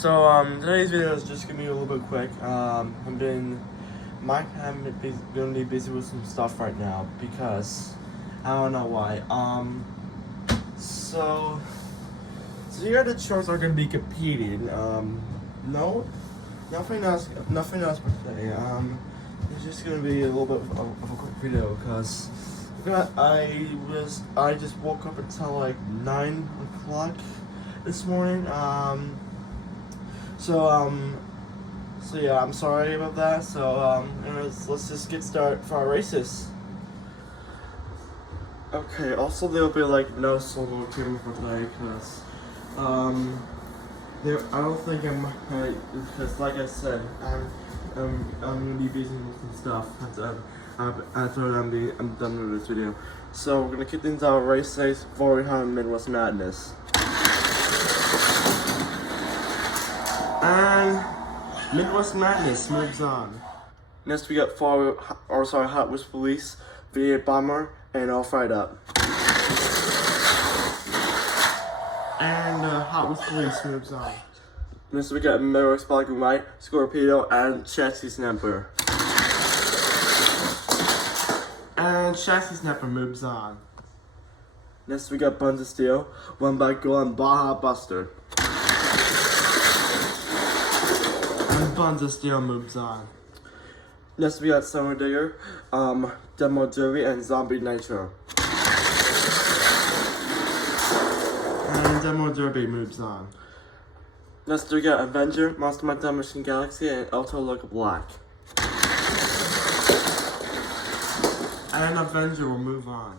Today's video is just gonna be a little bit quick. I'm gonna be busy with some stuff right now because I don't know why. So here the shows are gonna be competing. No, nothing else for today. It's just gonna be a little bit of a quick video because I just woke up until like 9 o'clock this morning. So yeah, I'm sorry about that. So let's just get started for our races. Okay. Also, there'll be like no solo camera for today because I don't think because like I said, I'm gonna be busy with some stuff after I'm done with this video. So we're gonna kick things out race 6 before we have Midwest Madness. And Midwest Madness moves on. Next we got Hot Wheels Police, V8 Bomber, and All Fried Up. And Hot Wheels Police moves on. Next we got Midwest Black and White, Scorpio, and Chassis Snapper. And Chassis Snapper moves on. Next we got Buns of Steel, One by Girl, and Baja Buster. And Buns of Steel moves on. Next we got Summer Digger, Demo Derby, and Zombie Nitro. And Demo Derby moves on. Next we got Avenger, Monster Time Machine Galaxy, and Auto Look Black. And Avenger will move on.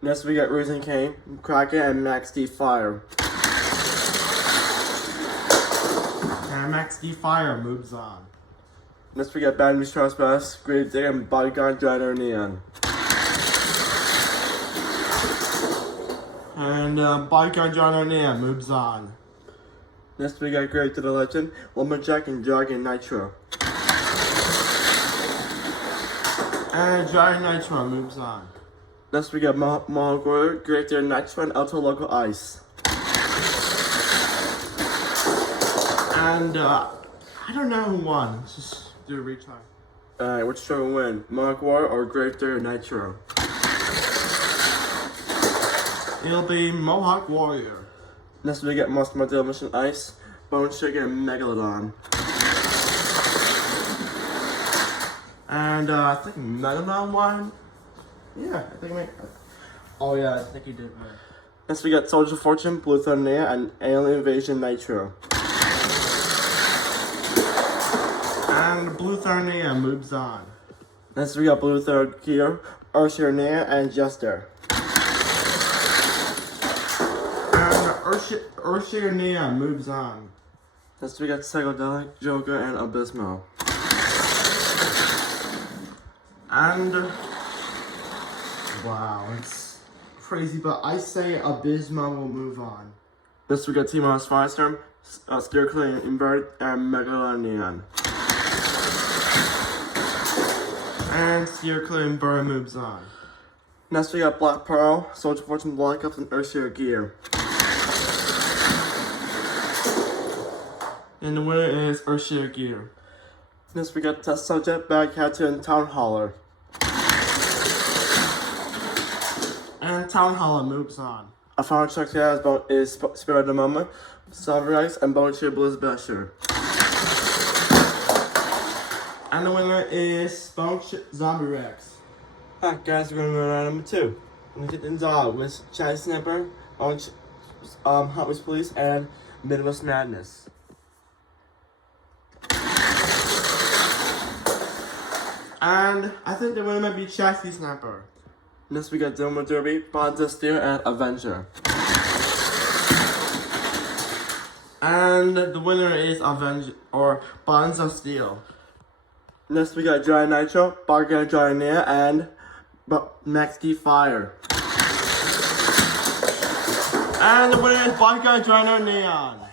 Next we got Raising Cane, Kraken, and Max D Fire. And Max D Fire moves on. Next we got Bad News Trespass, Grave Digger, and Bodyguard Driver Neon. And Bodyguard Driver Neon moves on. Next we got Grave to the Legend, Lumberjack, and Dragon Nitro. And Dragon Nitro moves on. Next we got Mohawk Warrior, Grave to the Nitro, and Auto Local Ice. And I don't know who won. Let's just do a retry. Alright, which show will win? Mohawk Warrior or Grave Digger Nitro? It'll be Mohawk Warrior. Next we get Monster Model Mission Ice, Bone Shaker, and Megalodon. And I think Megalodon won. Yeah, I think oh yeah, I think he did win. Next we got Soldier Fortune, Blue Thunder, and Alien Invasion Nitro. And Blue Thunder moves on. Next we got Blue Third Gear, Ursula Nair, and Jester. Ursula Nair moves on. Next we got Psychedelic, Joker, and Abysmal. And wow, it's crazy, but I say Abysmal will move on. Next we got T-Mouse Firestorm, Steer Clear Invert, and Megalodon Neon. And Steer Clear Invert moves on. Next we got Black Pearl, Soldier Fortune, Black Ops, and Ursula Gear. And the winner is Ursula Gear. Next we got Test Subject, Bad Cat, and Town Hauler. And Town Hauler moves on. A final check is Spirit of the Moment, Sunrise, and Bone Shape Bliss Basher. And the winner is Zombie Rex. Alright guys, we're gonna go to number 2. We're gonna get things out with Chassis Snapper, Hot Wheels Police, and Midwest Madness. And I think the winner might be Chassis Snapper. Next we got Demo Derby, Bonds of Steel, and Avenger. And the winner is Avenger or Bonds of Steel. Next we got Giant Nitro, Bodyguard Giant Nair, and Max D Fire. And the winner is Bodyguard Giant Neon.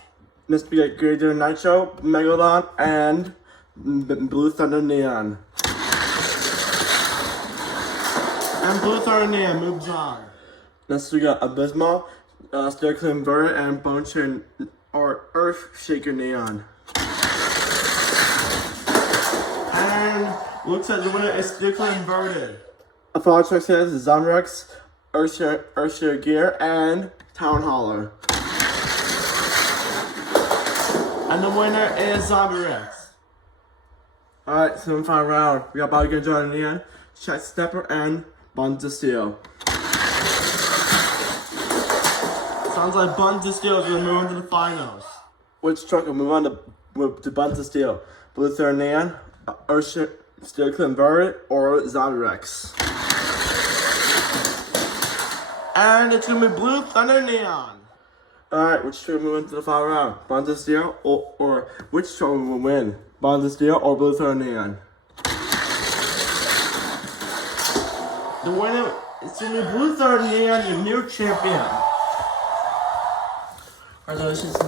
Next we got Grave Digger Nitro, Megalodon, and Blue Thunder Neon. And Blue Thunder Neon moves on. Next we got Abysmal, Stair Clear Inverter, and Bone Chain or Earth Earthshaker Neon. And looks like the winner is still inverted. A follow track says Zombie-Rex, Earthshare Gear, and Town Holler. And the winner is Zombie-Rex. Alright, so in the final round, we got Bobby John Neon, Check Stepper, and Buns of Steel. Sounds like Buns of Steel is going to move on to the finals. Which truck will move on to Buns of Steel? Blue Thunder Neon, Earthshare Steel Converted, or Zombie-Rex? And it's going to be Blue Thunder Neon. Alright, which truck will move into the final round? Buns of Steel, or which truck will win? Buns of Steel or Blue Thunder Neon? The winner is going to be Blue Thunder Neon, your new champion. Congratulations to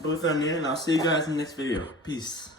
Blue Thunder Neon, and I'll see you guys in the next video. Peace.